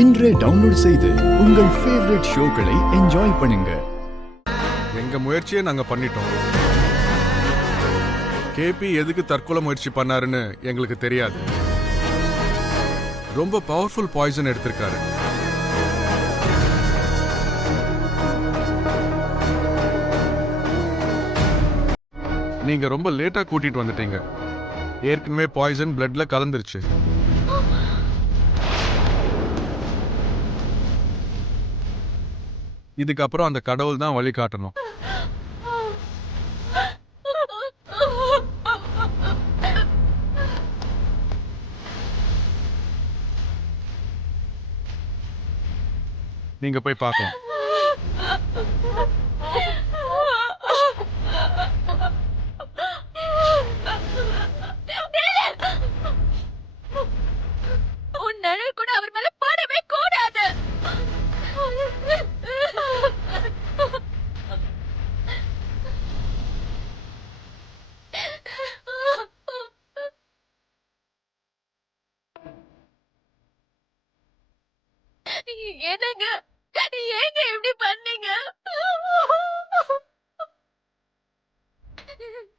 இன்றே டவுன்லோட் செய்து உங்கள் ஃபேவரட் ஷோக்களை என்ஜாய் பண்ணுங்க. எங்க முயற்சியை நாங்க பண்ணிட்டோம். கேபி எதுக்கு தற்கொலை முயற்சி பண்ணாருன்னு எங்களுக்கு தெரியாது. ரொம்ப பவர்ஃபுல் பாய்சன் எடுத்திருக்காரு. நீங்க ரொம்ப லேட்டா கூட்டிட்டு வந்துட்டீங்க. ஏற்கனவே பாய்சன் பிளட்ல கலந்துருச்சு. இதுக்கப்புறம் அந்த கடவுள் தான் வழி காட்டணும். நீங்க போய் பார்க்கலாம். உன் நிழல் கூட அவர் மேல படவே கூடாது. என்னங்க, ஏங்க இப்படி பண்ணீங்க?